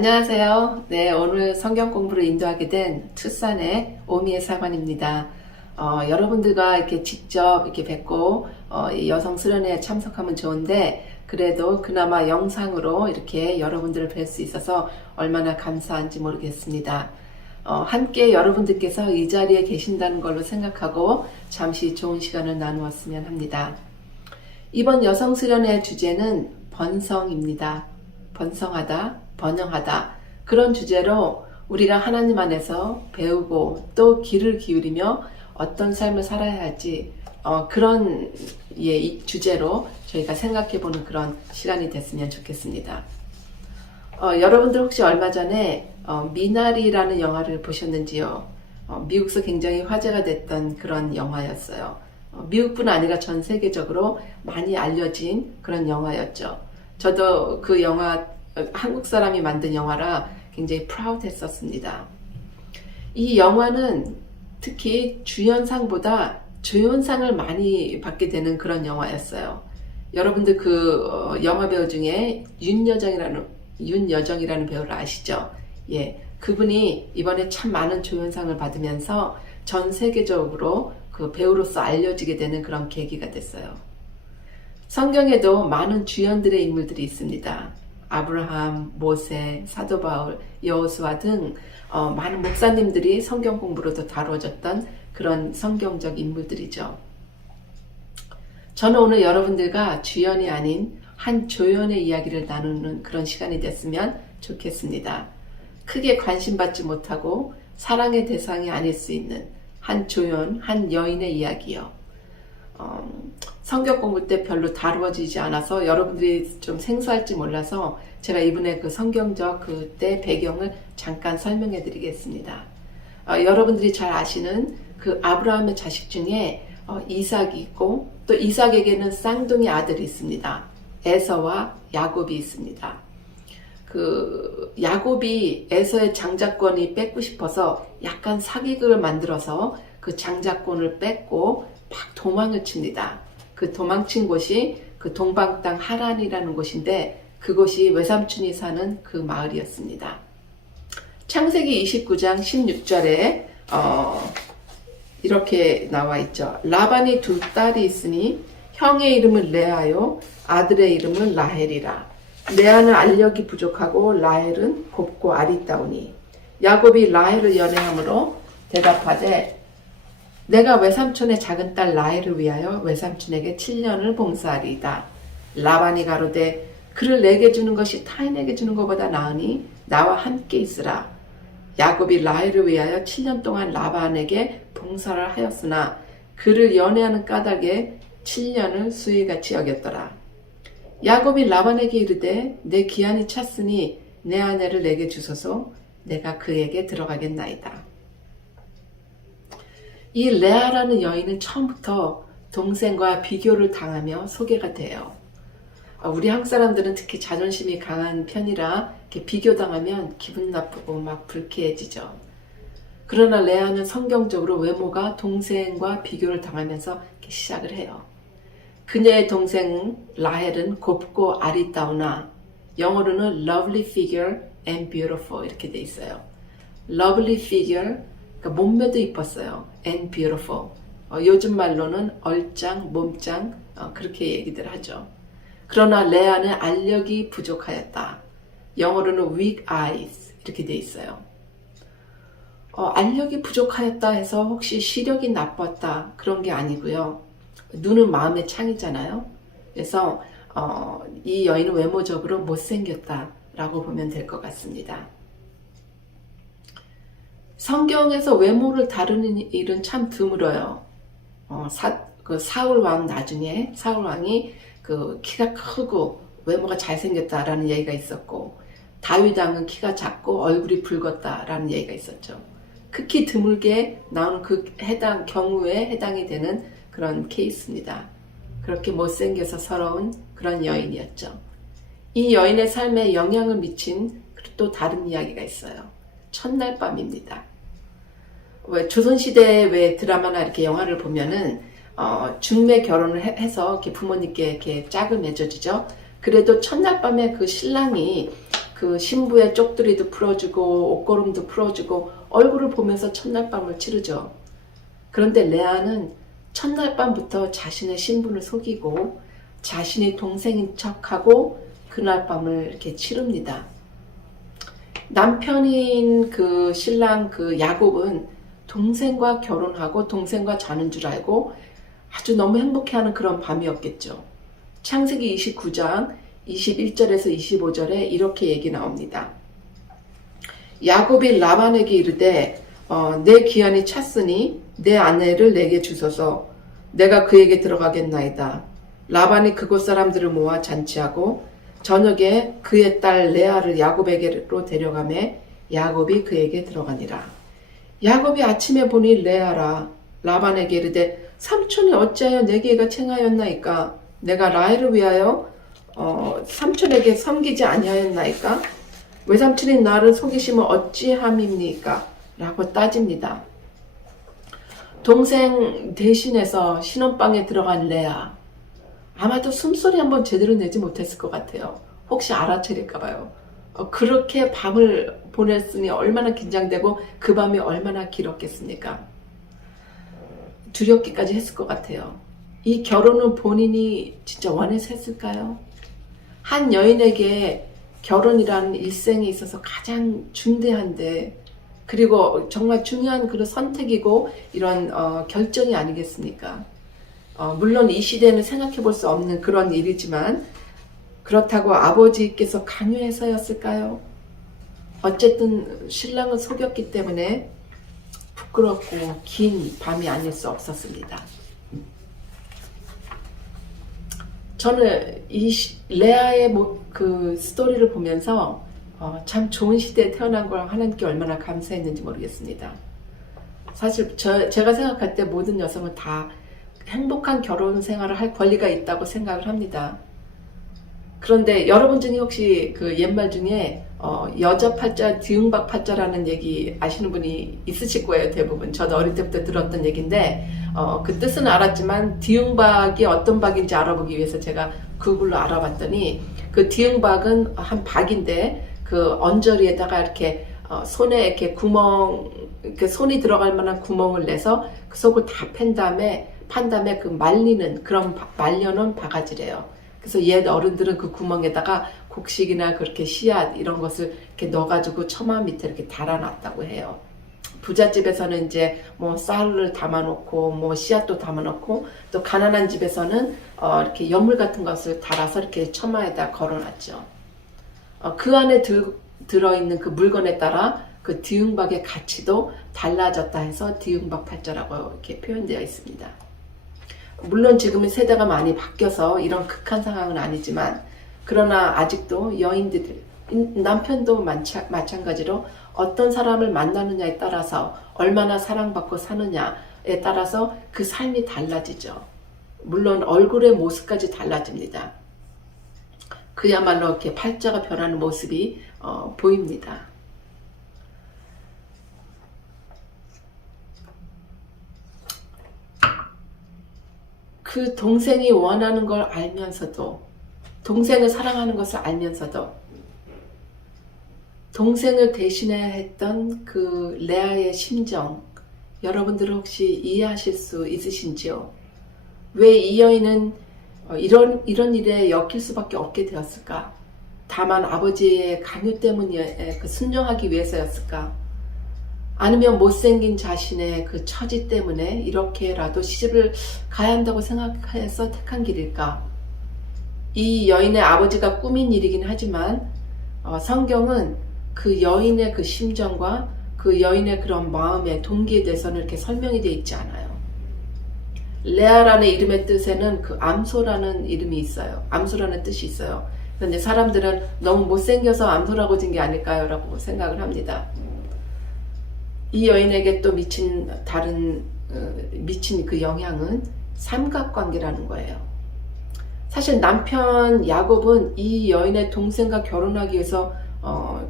안녕하세요. 네, 오늘 성경 공부를 인도하게 된 투싼의 오미의 사관입니다. 여러분들과 이렇게 직접 이렇게 뵙고 이 여성 수련회에 참석하면 좋은데 그래도 그나마 영상으로 이렇게 여러분들을 뵐 수 있어서 얼마나 감사한지 모르겠습니다. 함께 여러분들께서 이 자리에 계신다는 걸로 생각하고 잠시 좋은 시간을 나누었으면 합니다. 이번 여성 수련회 주제는 번성입니다. 번성하다, 번영하다, 그런 주제로 우리가 하나님 안에서 배우고 또 귀를 기울이며 어떤 삶을 살아야 할지 그런 주제로 저희가 생각해보는 그런 시간이 됐으면 좋겠습니다. 여러분들 혹시 얼마 전에 미나리라는 영화를 보셨는지요? 미국에서 굉장히 화제가 됐던 그런 영화였어요. 미국뿐 아니라 전 세계적으로 많이 알려진 그런 영화였죠. 저도 그 영화 한국 사람이 만든 영화라 굉장히 프라우드했었습니다. 이 영화는 특히 주연상보다 조연상을 많이 받게 되는 그런 영화였어요. 여러분들 그 영화 배우 중에 윤여정이라는 배우를 아시죠? 예, 그분이 이번에 참 많은 조연상을 받으면서 전 세계적으로 그 배우로서 알려지게 되는 그런 계기가 됐어요. 성경에도 많은 주연들의 인물들이 있습니다. 아브라함, 모세, 사도 바울, 여호수아 등 많은 목사님들이 성경 공부로도 다루어졌던 그런 성경적 인물들이죠. 저는 오늘 여러분들과 주연이 아닌 한 조연의 이야기를 나누는 그런 시간이 됐으면 좋겠습니다. 크게 관심받지 못하고 사랑의 대상이 아닐 수 있는 한 조연, 한 여인의 이야기요. 성경 공부 때 별로 다루어지지 않아서 여러분들이 좀 생소할지 몰라서 제가 이번에 그 성경적 그때 배경을 잠깐 설명해 드리겠습니다. 여러분들이 잘 아시는 그 아브라함의 자식 중에 이삭이 있고 또 이삭에게는 쌍둥이 아들이 있습니다. 에서와 야곱이 있습니다. 그 야곱이 에서의 장자권이 뺏고 싶어서 약간 사기극을 만들어서 그 장자권을 뺏고 막 도망을 칩니다. 그 도망친 곳이 그 동방 땅 하란이라는 곳인데 그곳이 외삼촌이 사는 그 마을이었습니다. 창세기 29장 16절에 이렇게 나와 있죠. 라반이 두 딸이 있으니 형의 이름은 레아요 아들의 이름은 라헬이라. 레아는 알력이 부족하고 라헬은 곱고 아리따우니 야곱이 라헬을 연애함으로 대답하되 내가 외삼촌의 작은 딸 라헬을 위하여 외삼촌에게 7년을 봉사하리이다. 라반이 가로되 그를 내게 주는 것이 타인에게 주는 것보다 나으니 나와 함께 있으라. 야곱이 라헬을 위하여 7년 동안 라반에게 봉사를 하였으나 그를 연애하는 까닭에 7년을 수의같이 여겼더라. 야곱이 라반에게 이르되 내 기한이 찼으니 내 아내를 내게 주소서. 내가 그에게 들어가겠나이다. 이 레아라는 여인은 처음부터 동생과 비교를 당하며 소개가 돼요. 우리 한국 사람들은 특히 자존심이 강한 편이라 이렇게 비교당하면 기분 나쁘고 막 불쾌해지죠. 그러나 레아는 성경적으로 외모가 동생과 비교를 당하면서 이렇게 시작을 해요. 그녀의 동생 라헬은 곱고 아리따우나 영어로는 lovely figure and beautiful 이렇게 돼 있어요. lovely figure, 그러니까 몸매도 이뻤어요. and beautiful. 요즘 말로는 얼짱, 몸짱 그렇게 얘기들 하죠. 그러나 레아는 알력이 부족하였다. 영어로는 weak eyes 이렇게 돼 있어요. 알력이 부족하였다 해서 혹시 시력이 나빴다 그런 게 아니고요. 눈은 마음의 창이잖아요. 그래서 이 여인은 외모적으로 못생겼다라고 보면 될 것 같습니다. 성경에서 외모를 다루는 일은 참 드물어요. 사울 왕 나중에 사울 왕이 그 키가 크고 외모가 잘생겼다라는 얘기가 있었고 다윗 왕은 키가 작고 얼굴이 붉었다라는 얘기가 있었죠. 극히 드물게 나오는 그 해당 경우에 해당이 되는 그런 케이스입니다. 그렇게 못생겨서 서러운 그런 여인이었죠. 이 여인의 삶에 영향을 미친 또 다른 이야기가 있어요. 첫날 밤입니다. 왜 조선시대 왜 드라마나 이렇게 영화를 보면은 중매 결혼을 해서 이렇게 부모님께 이렇게 짝을 맺어주죠. 그래도 첫날 밤에 그 신랑이 그 신부의 쪽두리도 풀어주고 옷걸음도 풀어주고 얼굴을 보면서 첫날 밤을 치르죠. 그런데 레아는 첫날 밤부터 자신의 신분을 속이고 자신이 동생인 척하고 그날 밤을 이렇게 치릅니다. 남편인 그 신랑 그 야곱은 동생과 결혼하고 동생과 자는 줄 알고 아주 너무 행복해하는 그런 밤이었겠죠. 창세기 29장 21절에서 25절에 이렇게 얘기 나옵니다. 야곱이 라반에게 이르되 내 기한이 찼으니 내 아내를 내게 주소서. 내가 그에게 들어가겠나이다. 라반이 그곳 사람들을 모아 잔치하고 저녁에 그의 딸 레아를 야곱에게로 데려가매 야곱이 그에게 들어가니라. 야곱이 아침에 보니 레아라. 라반에게 이르되 삼촌이 어찌하여 내게가 청하였나이까? 내가 라헬을 위하여 삼촌에게 섬기지 아니하였나이까? 외삼촌이 나를 속이심을 어찌함입니까? 라고 따집니다. 동생 대신해서 신혼방에 들어간 레아. 아마도 숨소리 한번 제대로 내지 못했을 것 같아요. 혹시 알아차릴까봐요. 그렇게 밤을 보냈으니 얼마나 긴장되고 그 밤이 얼마나 길었겠습니까? 두렵기까지 했을 것 같아요. 이 결혼은 본인이 진짜 원해서 했을까요? 한 여인에게 결혼이라는 일생에 있어서 가장 중대한데 그리고 정말 중요한 그런 선택이고 이런 결정이 아니겠습니까? 물론 이 시대는 생각해 볼 수 없는 그런 일이지만 그렇다고 아버지께서 강요해서였을까요? 어쨌든 신랑을 속였기 때문에 부끄럽고 긴 밤이 아닐 수 없었습니다. 저는 이 레아의 그 스토리를 보면서 참 좋은 시대에 태어난 걸 하나님께 얼마나 감사했는지 모르겠습니다. 사실 제가 생각할 때 모든 여성은 다 행복한 결혼 생활을 할 권리가 있다고 생각을 합니다. 그런데 여러분 중에 혹시 그 옛말 중에 여자 팔자 뒤응박 팔자라는 얘기 아시는 분이 있으실 거예요. 대부분 저도 어릴 때부터 들었던 얘기인데 그 뜻은 알았지만 뒤응박이 어떤 박인지 알아보기 위해서 제가 구글로 알아봤더니 그 뒤응박은 한 박인데 그 언저리에다가 이렇게 손에 이렇게 구멍, 이렇게 손이 들어갈 만한 구멍을 내서 그 속을 다 판 다음에 그 말리는 그런 말려놓은 바가지래요. 그래서 옛 어른들은 그 구멍에다가 곡식이나 그렇게 씨앗 이런 것을 이렇게 넣어가지고 처마 밑에 이렇게 달아놨다고 해요. 부잣집에서는 이제 뭐 쌀을 담아놓고 뭐 씨앗도 담아놓고 또 가난한 집에서는 이렇게 연물 같은 것을 달아서 이렇게 처마에다 걸어놨죠. 그 안에 들어있는 그 물건에 따라 그 뒤응박의 가치도 달라졌다 해서 뒤응박 팔자라고 이렇게 표현되어 있습니다. 물론 지금은 세대가 많이 바뀌어서 이런 극한 상황은 아니지만 그러나 아직도 여인들, 남편도 마찬가지로 어떤 사람을 만나느냐에 따라서 얼마나 사랑받고 사느냐에 따라서 그 삶이 달라지죠. 물론 얼굴의 모습까지 달라집니다. 그야말로 이렇게 팔자가 변하는 모습이 보입니다. 그 동생이 원하는 걸 알면서도 동생을 사랑하는 것을 알면서도 동생을 대신해야 했던 그 레아의 심정 여러분들 혹시 이해하실 수 있으신지요? 왜 이 여인은 이런 일에 엮일 수밖에 없게 되었을까? 다만 아버지의 강요 때문에 순종하기 위해서였을까? 아니면 못생긴 자신의 그 처지 때문에 이렇게라도 시집을 가야 한다고 생각해서 택한 길일까? 이 여인의 아버지가 꾸민 일이긴 하지만 성경은 그 여인의 그 심정과 그 여인의 그런 마음의 동기에 대해서는 이렇게 설명이 되어 있지 않아요. 레아라는 이름의 뜻에는 그 암소라는 이름이 있어요. 암소라는 뜻이 있어요. 그런데 사람들은 너무 못생겨서 암소라고 진 게 아닐까요? 라고 생각을 합니다. 이 여인에게 또 미친 그 영향은 삼각관계라는 거예요. 사실 남편 야곱은 이 여인의 동생과 결혼하기 위해서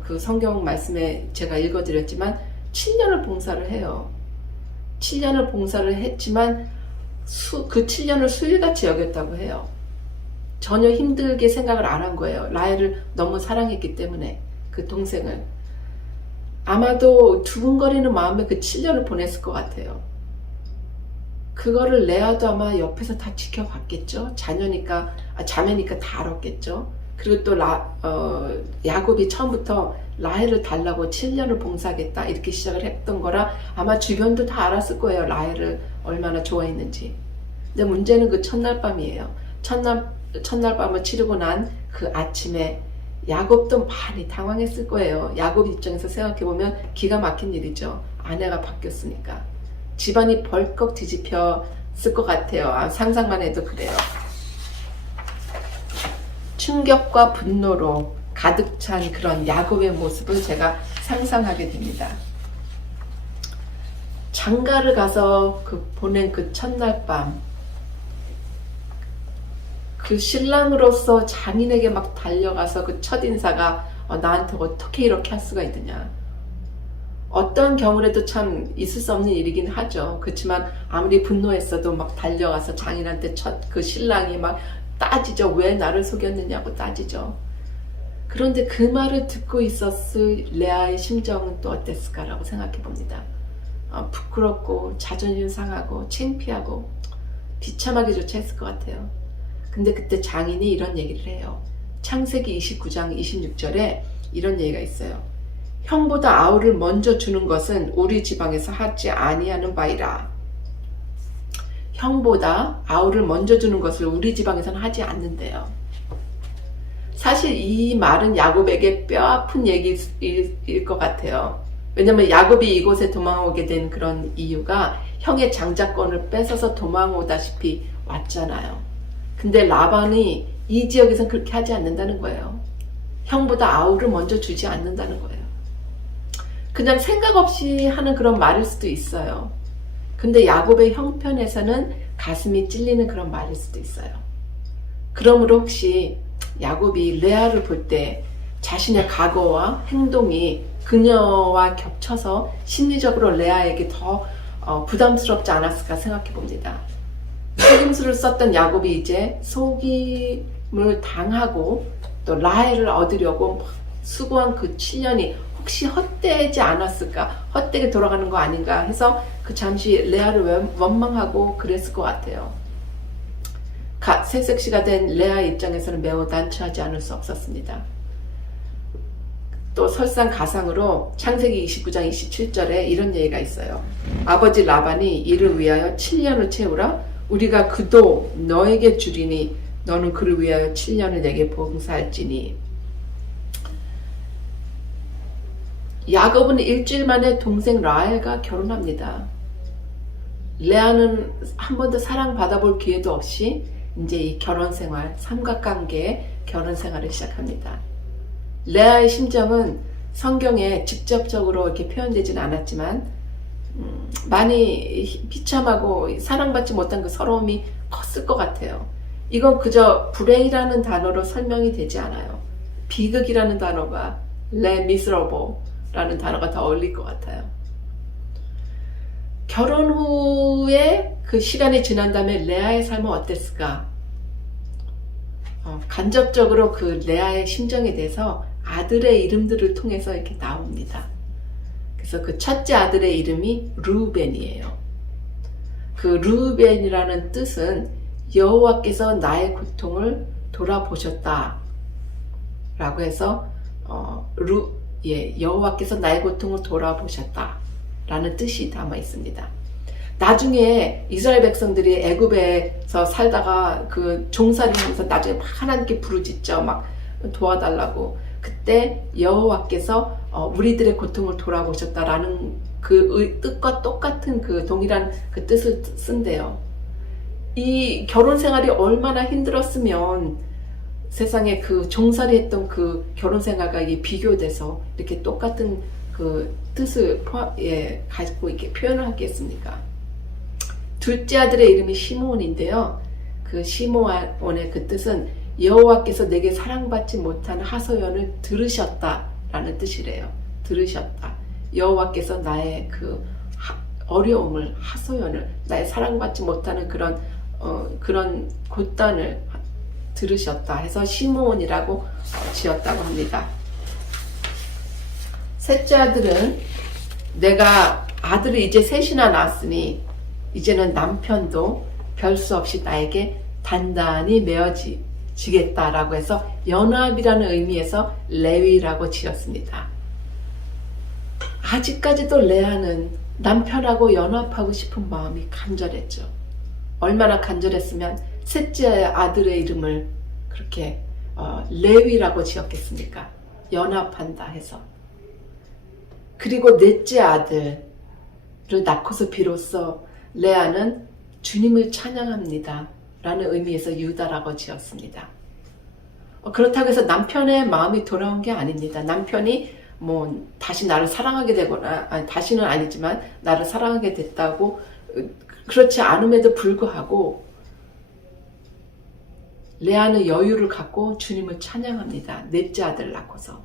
그 성경 말씀에 제가 읽어드렸지만 7년을 봉사를 해요. 7년을 봉사를 했지만 그 7년을 수일같이 여겼다고 해요. 전혀 힘들게 생각을 안 한 거예요. 라헬을 너무 사랑했기 때문에. 그 동생을. 아마도 두근거리는 마음에 그 7년을 보냈을 것 같아요. 그거를 레아도 아마 옆에서 다 지켜봤겠죠. 자매니까 다 알았겠죠. 그리고 또 야곱이 처음부터 라헬을 달라고 7년을 봉사하겠다 이렇게 시작을 했던 거라 아마 주변도 다 알았을 거예요. 라헬을 얼마나 좋아했는지. 근데 문제는 그 첫날 밤이에요. 첫날 밤을 치르고 난 그 아침에 야곱도 많이 당황했을 거예요. 야곱 입장에서 생각해보면 기가 막힌 일이죠. 아내가 바뀌었으니까. 집안이 벌컥 뒤집혔을 것 같아요. 상상만 해도 그래요. 충격과 분노로 가득 찬 그런 야곱의 모습을 제가 상상하게 됩니다. 장가를 가서 보낸 그 첫날 밤, 그 신랑으로서 장인에게 막 달려가서 그 첫인사가 나한테 어떻게 이렇게 할 수가 있느냐. 어떤 경우라도 참 있을 수 없는 일이긴 하죠. 그렇지만 아무리 분노했어도 막 달려가서 장인한테 그 신랑이 막 따지죠. 왜 나를 속였느냐고 따지죠. 그런데 그 말을 듣고 있었을 레아의 심정은 또 어땠을까라고 생각해 봅니다. 부끄럽고 자존심 상하고 창피하고 비참하기조차 했을 것 같아요. 근데 그때 장인이 이런 얘기를 해요. 창세기 29장 26절에 이런 얘기가 있어요. 형보다 아우를 먼저 주는 것은 우리 지방에서 하지 아니하는 바이라. 형보다 아우를 먼저 주는 것을 우리 지방에서는 하지 않는데요. 사실 이 말은 야곱에게 뼈아픈 얘기일 것 같아요. 왜냐면 야곱이 이곳에 도망오게 된 그런 이유가 형의 장자권을 뺏어서 도망오다시피 왔잖아요. 근데 라반이 이 지역에선 그렇게 하지 않는다는 거예요. 형보다 아우를 먼저 주지 않는다는 거예요. 그냥 생각 없이 하는 그런 말일 수도 있어요. 근데 야곱의 형편에서는 가슴이 찔리는 그런 말일 수도 있어요. 그러므로 혹시 야곱이 레아를 볼 때 자신의 과거와 행동이 그녀와 겹쳐서 심리적으로 레아에게 더 부담스럽지 않았을까 생각해 봅니다. 속임수를 썼던 야곱이 이제 속임을 당하고 또 라헬을 얻으려고 수고한 그 7년이 혹시 헛되지 않았을까, 헛되게 돌아가는 거 아닌가 해서 그 잠시 레아를 원망하고 그랬을 것 같아요. 새색시가 된 레아의 입장에서는 매우 난처하지 않을 수 없었습니다. 또 설상가상으로 창세기 29장 27절에 이런 얘기가 있어요. 아버지 라반이 이를 위하여 7년을 채우라. 우리가 그도 너에게 주리니 너는 그를 위하여 7년을 내게 봉사할지니. 야곱은 일주일 만에 동생 라헬과 결혼합니다. 레아는 한 번도 사랑받아볼 기회도 없이 이제 이 결혼생활, 삼각관계의 결혼생활을 시작합니다. 레아의 심정은 성경에 직접적으로 이렇게 표현되지는 않았지만 많이 비참하고 사랑받지 못한 그 서러움이 컸을 것 같아요. 이건 그저 불행이라는 단어로 설명이 되지 않아요. 비극이라는 단어가 les miserable라는 단어가 더 어울릴 것 같아요. 결혼 후에 그 시간이 지난 다음에 레아의 삶은 어땠을까? 간접적으로 그 레아의 심정에 대해서 아들의 이름들을 통해서 이렇게 나옵니다. 그래서 그 첫째 아들의 이름이 르우벤이에요. 그 르우벤이라는 뜻은 여호와께서 나의 고통을 돌아보셨다 라고 해서 여호와께서 나의 고통을 돌아보셨다 라는 뜻이 담아 있습니다. 나중에 이스라엘 백성들이 애굽에서 살다가 그 종살이 하면서 나중에 막 하나님께 부르짖죠. 막 도와달라고. 그때 여호와께서 우리들의 고통을 돌아보셨다라는 그 뜻과 똑같은 그 동일한 그 뜻을 쓴대요. 이 결혼 생활이 얼마나 힘들었으면 세상에 그 종살이 했던 그 결혼 생활과 이게 비교돼서 이렇게 똑같은 그 뜻을 가지고 이렇게 표현을 하겠습니까? 둘째 아들의 이름이 시므온인데요. 그 시므온의 그 뜻은 여호와께서 내게 사랑받지 못한 하소연을 들으셨다라는 뜻이래요. 들으셨다. 여호와께서 나의 그 어려움을, 하소연을, 나의 사랑받지 못하는 그런 고단을 들으셨다 해서 시므온이라고 지었다고 합니다. 셋째 아들은 내가 아들을 이제 셋이나 낳았으니 이제는 남편도 별 수 없이 나에게 단단히 메어지겠다라고 해서 연합이라는 의미에서 레위라고 지었습니다. 아직까지도 레아는 남편하고 연합하고 싶은 마음이 간절했죠. 얼마나 간절했으면 셋째 아들의 이름을 그렇게 레위라고 지었겠습니까? 연합한다 해서. 그리고 넷째 아들을 낳고서 비로소 레아는 주님을 찬양합니다 라는 의미에서 유다라고 지었습니다. 그렇다고 해서 남편의 마음이 돌아온 게 아닙니다. 남편이 뭐 다시 나를 사랑하게 되거나 다시는 아니지만 나를 사랑하게 됐다고 그렇지 않음에도 불구하고 레아는 여유를 갖고 주님을 찬양합니다. 넷째 아들을 낳고서.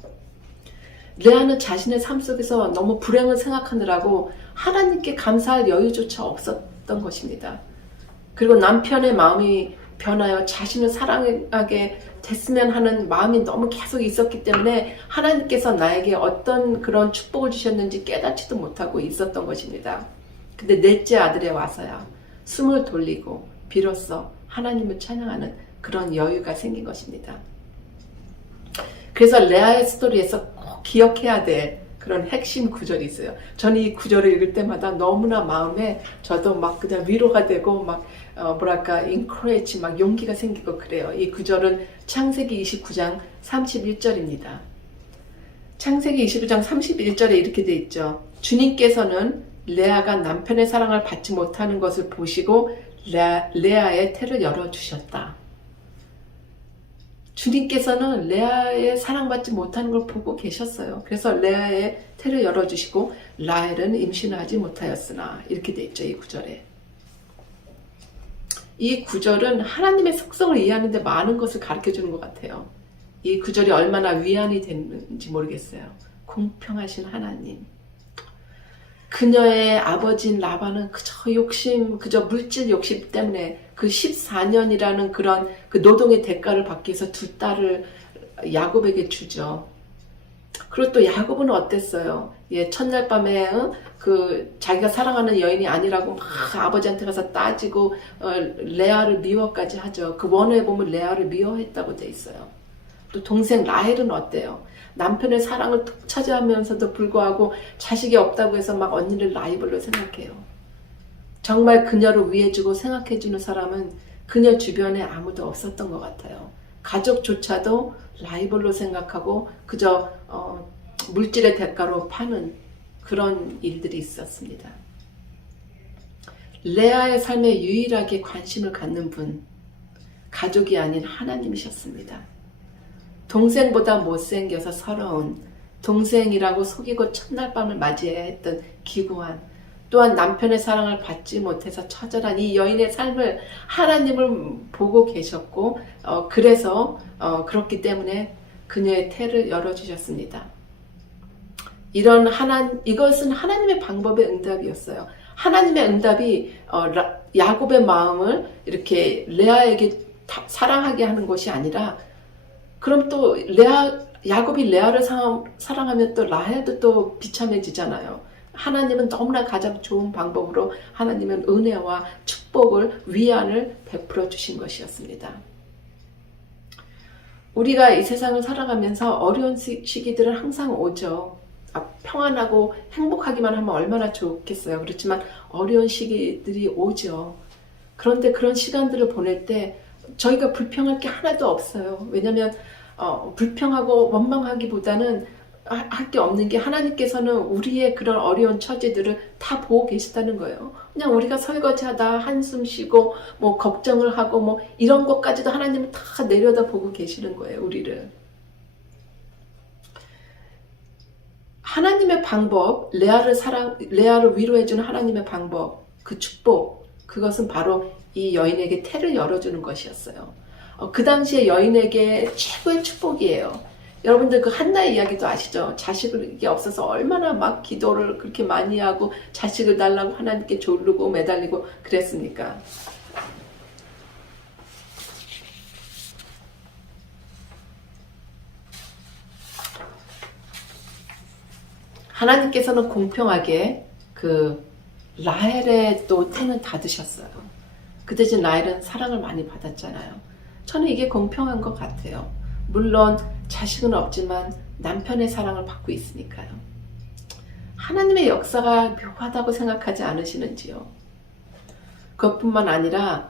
레아는 자신의 삶 속에서 너무 불행을 생각하느라고 하나님께 감사할 여유조차 없었던 것입니다. 그리고 남편의 마음이 변하여 자신을 사랑하게 됐으면 하는 마음이 너무 계속 있었기 때문에 하나님께서 나에게 어떤 그런 축복을 주셨는지 깨닫지도 못하고 있었던 것입니다. 근데 넷째 아들에 와서야 숨을 돌리고 비로소 하나님을 찬양하는 그런 여유가 생긴 것입니다. 그래서 레아의 스토리에서 꼭 기억해야 될 그런 핵심 구절이 있어요. 저는 이 구절을 읽을 때마다 너무나 마음에 저도 막 그냥 위로가 되고 막 encourage 막 용기가 생기고 그래요. 이 구절은 창세기 29장 31절입니다. 창세기 29장 31절에 이렇게 돼 있죠. 주님께서는 레아가 남편의 사랑을 받지 못하는 것을 보시고 레아의 태를 열어주셨다. 주님께서는 레아의 사랑받지 못하는 걸 보고 계셨어요. 그래서 레아의 태를 열어주시고 라헬은 임신을 하지 못하였으나 이렇게 돼 있죠. 이 구절에. 이 구절은 하나님의 속성을 이해하는 데 많은 것을 가르쳐주는 것 같아요. 이 구절이 얼마나 위안이 됐는지 모르겠어요. 공평하신 하나님. 그녀의 아버지인 라반은 그저 물질 욕심 때문에 그 14년이라는 그런 그 노동의 대가를 받기 위해서 두 딸을 야곱에게 주죠. 그리고 또 야곱은 어땠어요? 첫날 밤에 자기가 사랑하는 여인이 아니라고 막 아버지한테 가서 따지고 레아를 미워까지 하죠. 그 원어에 보면 레아를 미워했다고 돼 있어요. 또 동생 라헬은 어때요? 남편의 사랑을 툭 차지하면서도 불구하고 자식이 없다고 해서 막 언니를 라이벌로 생각해요. 정말 그녀를 위해주고 생각해주는 사람은 그녀 주변에 아무도 없었던 것 같아요. 가족조차도 라이벌로 생각하고 그저 물질의 대가로 파는 그런 일들이 있었습니다. 레아의 삶에 유일하게 관심을 갖는 분, 가족이 아닌 하나님이셨습니다. 동생보다 못생겨서 서러운, 동생이라고 속이고 첫날 밤을 맞이해야 했던 기구한, 또한 남편의 사랑을 받지 못해서 처절한 이 여인의 삶을 하나님을 보고 계셨고 그래서 그렇기 때문에 그녀의 태를 열어주셨습니다. 이것은 하나님의 방법의 응답이었어요. 하나님의 응답이 야곱의 마음을 이렇게 레아에게 사랑하게 하는 것이 아니라, 그럼 또 야곱이 레아를 사랑하면 또 라헬도 또 비참해지잖아요. 하나님은 너무나 가장 좋은 방법으로 하나님은 은혜와 축복을, 위안을 베풀어 주신 것이었습니다. 우리가 이 세상을 살아가면서 어려운 시기들은 항상 오죠. 평안하고 행복하기만 하면 얼마나 좋겠어요. 그렇지만 어려운 시기들이 오죠. 그런데 그런 시간들을 보낼 때 저희가 불평할 게 하나도 없어요. 왜냐하면 불평하고 원망하기보다는 할 게 없는 게 하나님께서는 우리의 그런 어려운 처지들을 다 보고 계시다는 거예요. 그냥 우리가 설거지하다 한숨 쉬고 뭐 걱정을 하고 뭐 이런 것까지도 하나님은 다 내려다보고 계시는 거예요. 우리를. 하나님의 방법, 레아를 위로해주는 하나님의 방법, 그 축복, 그것은 바로 이 여인에게 태를 열어주는 것이었어요. 그 당시에 여인에게 최고의 축복이에요. 여러분들 그 한나의 이야기도 아시죠? 자식이 없어서 얼마나 막 기도를 그렇게 많이 하고 자식을 달라고 하나님께 조르고 매달리고 그랬습니까? 하나님께서는 공평하게 그 라헬의 또 태는 닫으셨어요. 그 대신 라헬은 사랑을 많이 받았잖아요. 저는 이게 공평한 것 같아요. 물론 자식은 없지만 남편의 사랑을 받고 있으니까요. 하나님의 역사가 묘하다고 생각하지 않으시는지요? 그것뿐만 아니라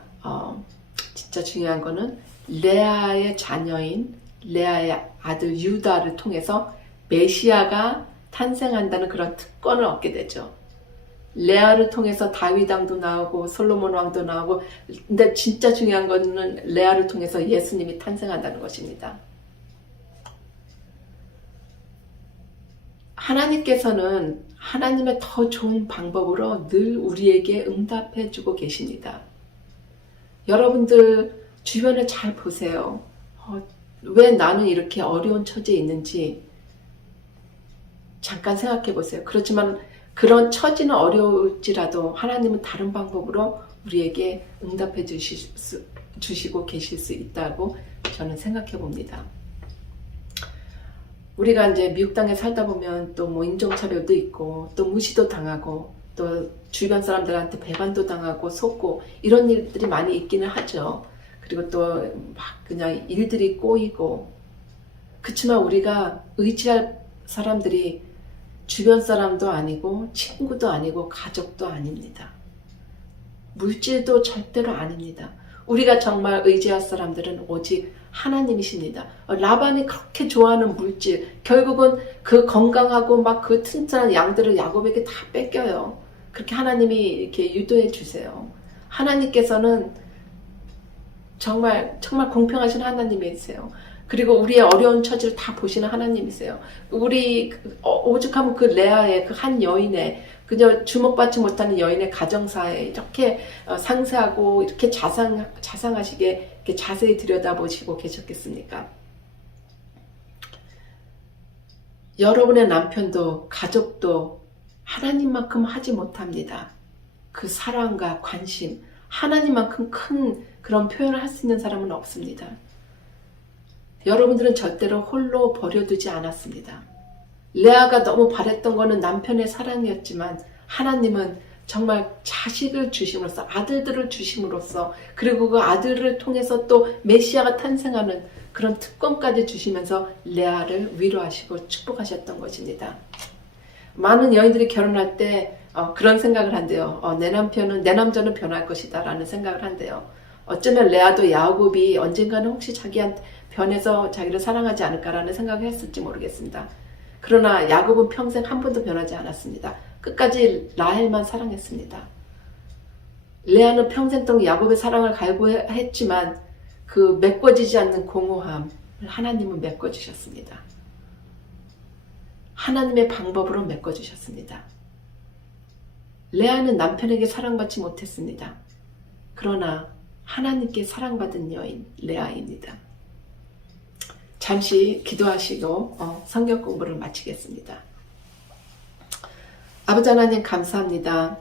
진짜 중요한 거는 레아의 자녀인 레아의 아들 유다를 통해서 메시아가 탄생한다는 그런 특권을 얻게 되죠. 레아를 통해서 다윗 왕도 나오고 솔로몬 왕도 나오고, 근데 진짜 중요한 거는 레아를 통해서 예수님이 탄생한다는 것입니다. 하나님께서는 하나님의 더 좋은 방법으로 늘 우리에게 응답해 주고 계십니다. 여러분들 주변에 잘 보세요. 왜 나는 이렇게 어려운 처지에 있는지 잠깐 생각해 보세요. 그렇지만 그런 처지는 어려울지라도 하나님은 다른 방법으로 우리에게 응답해 주시고 계실 수 있다고 저는 생각해 봅니다. 우리가 이제 미국 땅에 살다 보면 또 뭐 인종차별도 있고 또 무시도 당하고 또 주변 사람들한테 배반도 당하고 속고 이런 일들이 많이 있기는 하죠. 그리고 또 막 그냥 일들이 꼬이고, 그렇지만 우리가 의지할 사람들이 주변 사람도 아니고 친구도 아니고 가족도 아닙니다. 물질도 절대로 아닙니다. 우리가 정말 의지할 사람들은 오직 하나님이십니다. 라반이 그렇게 좋아하는 물질, 결국은 그 건강하고 막 그 튼튼한 양들을 야곱에게 다 뺏겨요. 그렇게 하나님이 이렇게 유도해 주세요. 하나님께서는 정말 공평하신 하나님이세요. 그리고 우리의 어려운 처지를 다 보시는 하나님이세요. 우리 오죽하면 그 레아의 그 한 여인의, 그저 주목받지 못하는 여인의 가정사에 이렇게 상세하고 이렇게 자상하시게 이렇게 자세히 들여다보시고 계셨겠습니까? 여러분의 남편도 가족도 하나님만큼 하지 못합니다. 그 사랑과 관심, 하나님만큼 큰 그런 표현을 할 수 있는 사람은 없습니다. 여러분들은 절대로 홀로 버려두지 않았습니다. 레아가 너무 바랬던 거는 남편의 사랑이었지만 하나님은 정말 자식을 주심으로써, 아들들을 주심으로써, 그리고 그 아들을 통해서 또 메시아가 탄생하는 그런 특권까지 주시면서 레아를 위로하시고 축복하셨던 것입니다. 많은 여인들이 결혼할 때 그런 생각을 한대요. 내 남자는 변할 것이다 라는 생각을 한대요. 어쩌면 레아도 야곱이 언젠가는 혹시 자기한테 변해서 자기를 사랑하지 않을까라는 생각을 했을지 모르겠습니다. 그러나 야곱은 평생 한 번도 변하지 않았습니다. 끝까지 라헬만 사랑했습니다. 레아는 평생 동안 야곱의 사랑을 갈구했지만 그 메꿔지지 않는 공허함을 하나님은 메꿔주셨습니다. 하나님의 방법으로 메꿔주셨습니다. 레아는 남편에게 사랑받지 못했습니다. 그러나 하나님께 사랑받은 여인 레아입니다. 잠시 기도하시고 성경 공부를 마치겠습니다. 아버지 하나님 감사합니다.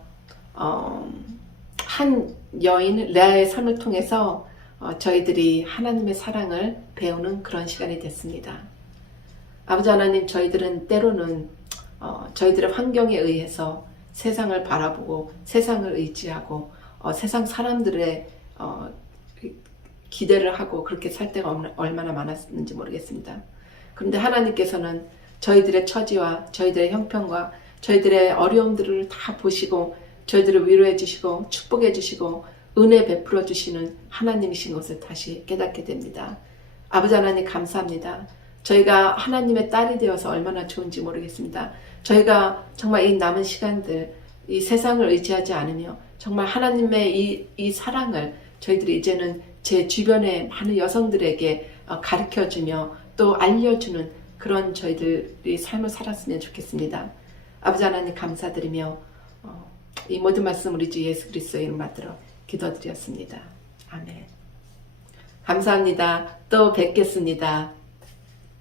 한 여인 레아의 삶을 통해서 저희들이 하나님의 사랑을 배우는 그런 시간이 됐습니다. 아버지 하나님, 저희들은 때로는 저희들의 환경에 의해서 세상을 바라보고 세상을 의지하고 세상 사람들의 기대를 하고 그렇게 살 때가 얼마나 많았는지 모르겠습니다. 그런데 하나님께서는 저희들의 처지와 저희들의 형편과 저희들의 어려움들을 다 보시고 저희들을 위로해 주시고 축복해 주시고 은혜 베풀어 주시는 하나님이신 것을 다시 깨닫게 됩니다. 아버지 하나님 감사합니다. 저희가 하나님의 딸이 되어서 얼마나 좋은지 모르겠습니다. 저희가 정말 이 남은 시간들 이 세상을 의지하지 않으며 정말 하나님의 이 사랑을 저희들이 이제는 제 주변의 많은 여성들에게 가르쳐주며 또 알려주는 그런 저희들이 삶을 살았으면 좋겠습니다. 아버지 하나님 감사드리며 이 모든 말씀 우리 주 예수 그리스도의 이름 받들어 기도드렸습니다. 아멘. 감사합니다. 또 뵙겠습니다.